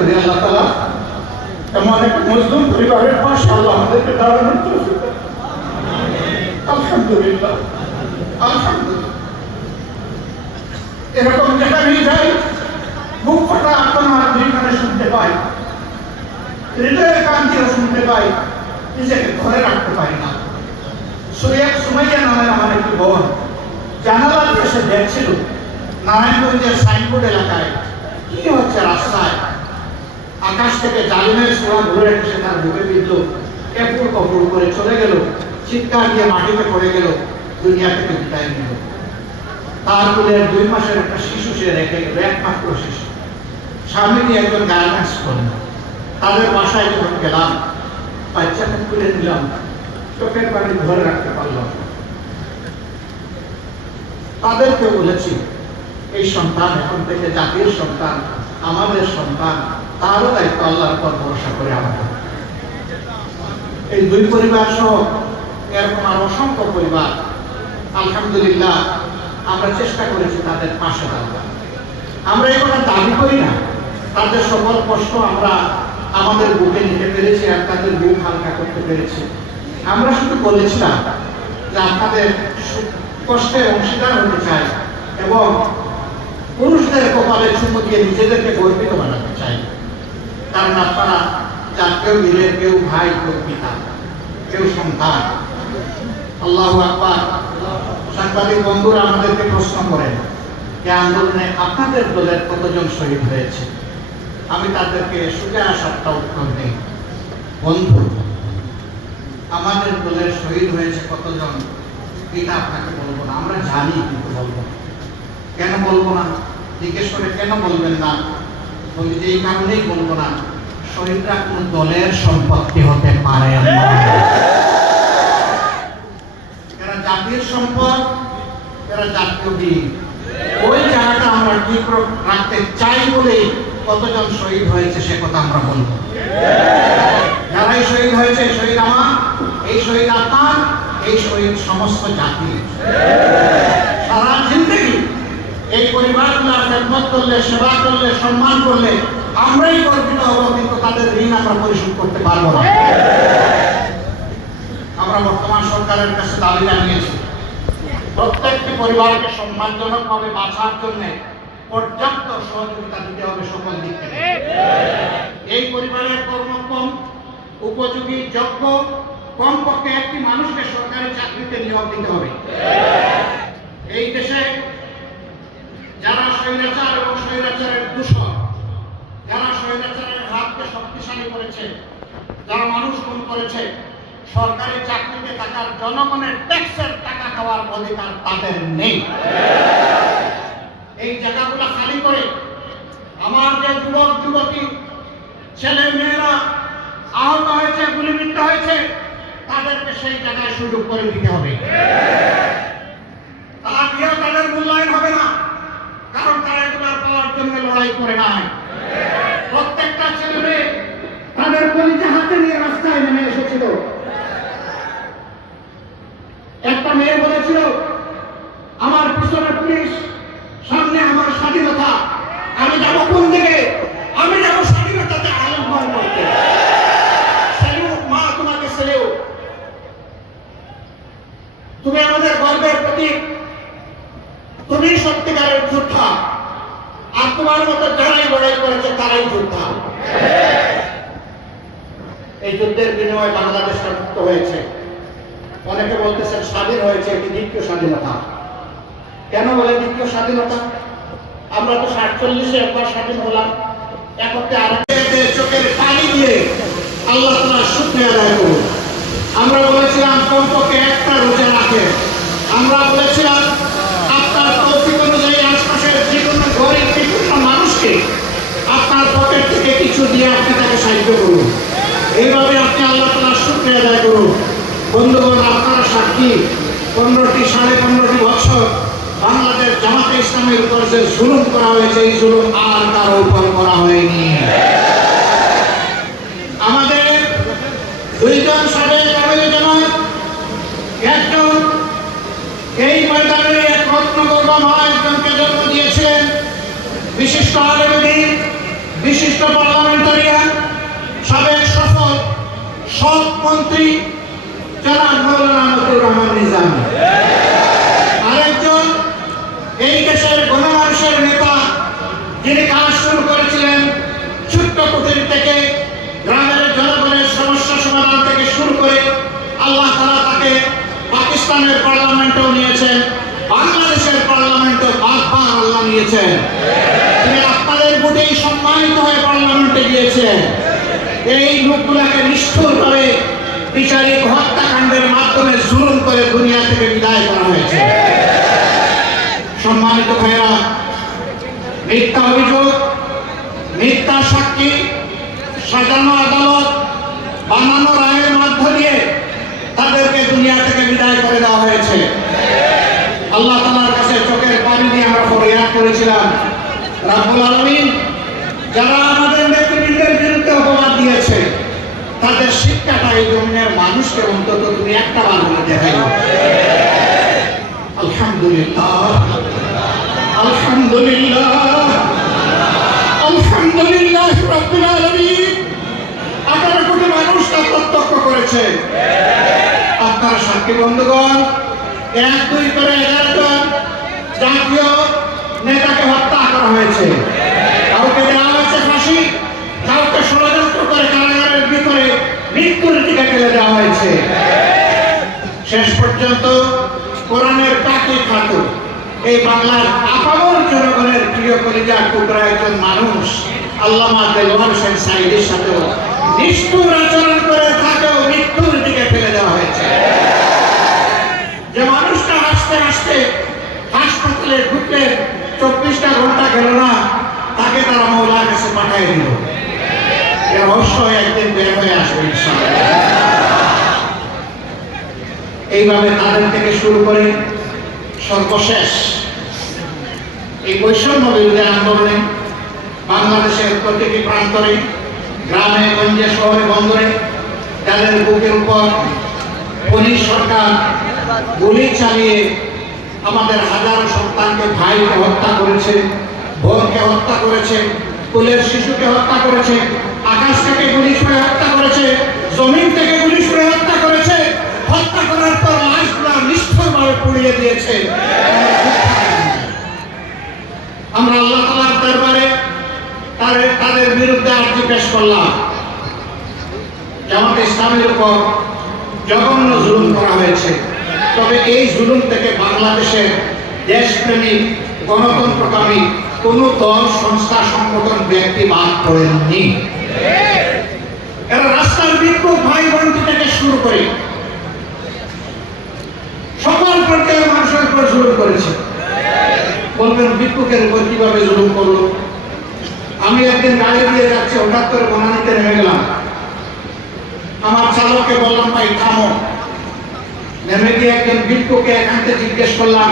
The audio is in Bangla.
করি আল্লাহ তাআলা এমন একটা মজলুম পরিবারের পাশে আল্লাহ আমাদেরকে দাঁড়ানোর তৌফিক দান। আলহামদুলিল্লাহ, আলহামদুলিল্লাহ। এরকম যেখানেই যাই বুক ফাটা আত্মার দুইখানে শুনতে পাই, হৃদয়ের কান্তিও শুনতে পাই, নিজেকে ধরে রাখতে পারি না। সুমাইয়া নামের আমার একটি বোন জানালা দিয়ে এসে দেখছিল নারায়ণগঞ্জের সাইনবোর্ড এলাকায় কি হচ্ছে রাস্তায়। আকাশ থেকে জালিমের ছোঁয়া ধরে এসে তার বুকে বিঁধল, এপুর কপুর করে চলে গেল, চিৎকার দিয়ে মাটিতে পড়ে গেল, দুনিয়া থেকে বিদায় নিল। তার কোলের 2 মাসের একটা শিশু সে রেখে গেল, একমাত্র শিশু। স্বামী নিয়ে একজন গার্মেন্টস করেন। তাদের বাসায় যখন গেলাম, বাচ্চাকে তুলে নিলাম, চোখের পানি ধরে রাখতে পারলাম। তাদেরকে বলেছি এই সন্তান এখন থেকে জাতির সন্তান, আমাদের সন্তান, তারও দায়িত্ব আল্লাহর উপর ভরসা করে আমাদের। এই 2 পরিবার সহ এরকম আরো অসংখ্য পরিবার আলহামদুলিল্লাহ আমরা চেষ্টা করেছি তাদের পাশে দাঁড়াতে। আমরা এই কথা দাবি করি না, তাদের সকল কষ্ট আমরা আমাদের বুকে নিতে পেরেছি আর তাদের বুক হালকা করতে পেরেছি। আমরা শুধু বলেছিলাম যে আপনাদের কষ্টের অংশীদার হতে চাই এবং পুরুষদের কপালে চুমু দিয়ে নিজেদেরকে গর্বিত বানাতে চাই। কারণ আপনারা যার কেউ বীরের, কেউ ভাই, কেউ পিতা, কেউ সন্তান। আল্লাহু আকবার। সাংবাদিক বন্ধুরা আমাদেরকে প্রশ্ন করেন যে আন্দোলনে আপনাদের দলের কতজন শহীদ হয়েছে। আমি তাদেরকে সোজা সাতটা উত্তর দিই, বন্ধু আমাদের দলের শহীদ হয়েছে কতজন এটা আপনাকে বলবো না, আমরা জানি কিন্তু বলবো না। কেন বলবো না জিজ্ঞেস করে কেন বলবেন না, বলি যে এই কারণেই বলবো না, শহীদরা কোন দলের সম্পত্তি হতে পারে না, এরা জাতির সম্পদ, এরা জাতীয় বীর। ওই জায়গাটা আমরা ঠিক রাখতে চাই বলে কতজন শহীদ হয়েছে সে কথা আমরা বলবো। যারাই শহীদ হয়েছে, শহীদ আমার, এই শহীদ আপনার, এই শহীদ সমস্ত জাতি। সারা জিন্দগি এই পরিবারগুলোর খেদমত করলে, সেবা করলে, সম্মান করলে আমরাই গর্বিত হব, কিন্তু তাদের ঋণ আমরা পরিশোধ করতে পারবো না। আমরা বর্তমান সরকারের কাছে দাবি জানিয়েছি প্রত্যেকটি পরিবারকে সম্মানজনকভাবে বাঁচার জন্য পর্যাপ্ত সহযোগিতা দিতে হবে সকল দিক থেকে। এই পরিবারের কর্মক্ষম, উপযোগী, যোগ্য কমপক্ষে একটি মানুষকে সরকারি চাকরিতে নিয়োগ দিতে হবে। এই দেশে যারা স্বৈরাচার এবং স্বৈরাচারের দূষণ, যারা স্বৈরাচারের হাতকে শক্তিশালী করেছে, যারা মানুষ খুন করেছে, সরকারি চাকরিতে থাকার জনগণের ট্যাক্সের টাকা খাওয়ার অধিকার তাদের নেই। এই জায়গাগুলো খালি করে আমার যে যুবক যুবতী ছেলে মেয়েরা আহত হয়েছে, গুলিবিদ্ধ হয়েছে, তাদেরকে সেই জায়গায় সুযোগ করে দিতে হবে। তারা দিয়েও তাদের মূল্যায়ন হবে না, কারণ তারা এগুলো পাওয়ার জন্য লড়াই করে নাই। প্রত্যেকটা ছেলে মেয়ে তাদের কলিজা হাতে নিয়ে রাস্তায় নেমে এসেছিল। একটা মেয়ে বলেছিল আমার পিছনে পুলিশ, সামনে আমার স্বাধীনতা, আমি যাব কোন দিকে? আমি যাব স্বাধীনতাতে আলম্বন করতে। স্যালিউট মা, তোমাকে স্যালিউট। তুমি আমাদের গর্বের প্রতীক, তুমি সত্যিকারের যোদ্ধা, আর তোমার মতো যারাই লড়াই করেছে তারাই যোদ্ধা। এই যুদ্ধের বিনিময়ে বাংলাদেশটা মুক্ত হয়েছে। অনেকে বলতেছেন স্বাধীন হয়েছে, এটি দ্বিতীয় স্বাধীনতা। কেন বলে দ্বিতীয় স্বাধীনতা? আমরা তো 47-এ একবার স্বাধীন হলাম, একতে আরেকটা চোখের পানি দিয়ে আল্লাহ তাআলার শুকরিয়া আদায় করুন। আমরা বলেছিলাম কমপক্ষে একটা রোজা রাখে। আমরা বলেছিলাম আপনার তৌফিক অনুযায়ী আশপাশের যে কোনো গরিব বিভিন্ন মানুষকে আপনার পকেট থেকে কিছু দিয়ে আপনি তাকে সাহায্য করুন। এইভাবে আপনি আল্লাহ তাআলার শুকরিয়া আদায় করুন। বন্ধুগণ, আপনারা সাক্ষী, 15-15.5 বছর বাংলাদেশ জামাতে ইসলামের উপর যে জুলুম করা হয়েছে, এই জুলুম আর কারো উপর করা হয়নি। আমাদের 2 জন সাবেক আমিরে জামাত, একজন এই ময়দানে এক রত্নগর্ভ একজনকে জন্ম দিয়েছিলেন, বিশিষ্ট আলেম দ্বীন, বিশিষ্ট পার্লামেন্ট সৎ মন্ত্রী জনাব মৌলানা মতিউর রহমান নিজামী, আরেকজন এই দেশের গণমানুষের নেতা, যিনি কাজ শুরু করেছিলেন ছোট্ট কুটির থেকে, গ্রামের জনগণের সমস্যা সমাধান থেকে শুরু করে আল্লাহ তাআলা তাকে পাকিস্তানের পার্লামেন্টেও নিয়েছেন, বাংলাদেশের পার্লামেন্টেও বারবার আল্লাহ নিয়েছেন। তিনি আপনাদের ভোটেই সম্মানিত হয়ে পার্লামেন্টে গিয়েছেন। এই লোকগুলাকে নিষ্ঠুরভাবে বিচারিক হত্যাকাণ্ডের মাধ্যমে জুলুম করে দুনিয়া থেকে বিদায় করা হয়েছে। সম্মানিত ভাইয়েরা, মিথ্যা অভিযোগ, মিথ্যা সাক্ষী, সাজানো আদালত, বানানো রায়ের মধ্য দিয়ে তাদেরকে দুনিয়া থেকে বিদায় করে দেওয়া হয়েছে। আল্লাহ তাআলার কাছে চোখের পানি দিয়ে আমরা ফরিয়াদ করেছিলাম, রাব্বুল আলামিন যারা আমাদের নেতৃবৃন্দের বিরুদ্ধে অপবাদ দিয়েছে তাদের শিক্ষাটা এই জমিনের মানুষকে অন্তত তুমি একটা বার বলে দেখাইও। আলহামদুলিল্লাহ, আলহামদুলিল্লাহ, আলহামদুলিল্লাহ রাব্বিল আলামিন। 18 কোটি মানুষ তা প্রত্যক্ষ করেছে। আপনারা সাক্ষী বন্ধুগণ, 1-2 করে 11 জন জাতীয় নেতাকে হত্যা করা হয়েছে। কাউকে দেওয়া হয়েছে ফাঁসি, কাউকে ষড়যন্ত্র করে কারাগারের ভিতরে মৃত্যুর দিকে ঠেলে দেওয়া হয়েছে। শেষ পর্যন্ত কোরআনের পাখি খাত এই বাংলার আপামর জনগণের প্রিয় কলিজার টুকরা একজন মানুষ আল্লামা দেলোয়ার হোসেন সাঈদীর সাথেও নিষ্ঠুর আচরণ করে তাকেও মৃত্যুর দিকে ফেলে দেওয়া হয়েছে। যে মানুষটা হাসতে হাসতে হাসপাতালে ঢুকলে 24টা ঘন্টা গেল না, তাকে তারা মওলার কাছে পাঠিয়ে দিল। এর অবশ্যই একদিন বের হয়ে আসবে ইনশাআল্লাহ। এইভাবে তাদের থেকে শুরু করে সর্বশেষ এই বৈষম্য বিরোধী আন্দোলনে বাংলাদেশের প্রতিটি প্রান্তরে, গ্রামে গঞ্জে, শহরে বন্দরে যাদের বুকের উপর পুলিশ সরকার গুলি চালিয়ে আমাদের হাজারো সন্তানকে, ভাইকে হত্যা করেছে, বোনকে হত্যা করেছে, কুলের শিশুকে হত্যা করেছে, আকাশ থেকে গুলি ছুড়ে হত্যা করেছে, জমিন থেকে গুলি ছুড়ে হত্যা করেছে, হত্যা করার পর লাশগুলো নিষ্ঠুরভাবে পুড়িয়ে দিয়েছে। আমরা আল্লাহ তাআলার দরবারে তাদের বিরুদ্ধে আর্জি পেশ করলাম। জামাতে ইসলামের উপর জঘন্য জুলুম করা হয়েছে, তবে এই জুলুম থেকে বাংলাদেশের দেশপ্রেমিক, গণতন্ত্রকামী কোন দল, সংস্থা, সংগঠন, ব্যক্তি বাদ পড়েননি। এরা রাস্তার বিক্ষোভ, ভাই বোনটি থেকে শুরু করে সকল পর্যায়ের মানুষের উপর জুলুম করেছে। বলবেন বিক্ষোভের উপর কিভাবে জুলুম করলো? আমি একদিন গাড়ি দিয়ে যাচ্ছি, হঠাৎ করে বনানীতে নেমে গেলাম। আমার চালককে বললাম, ভাই থামো। নেমে গিয়ে একজন বিক্ষোভকে এখান থেকে জিজ্ঞেস করলাম,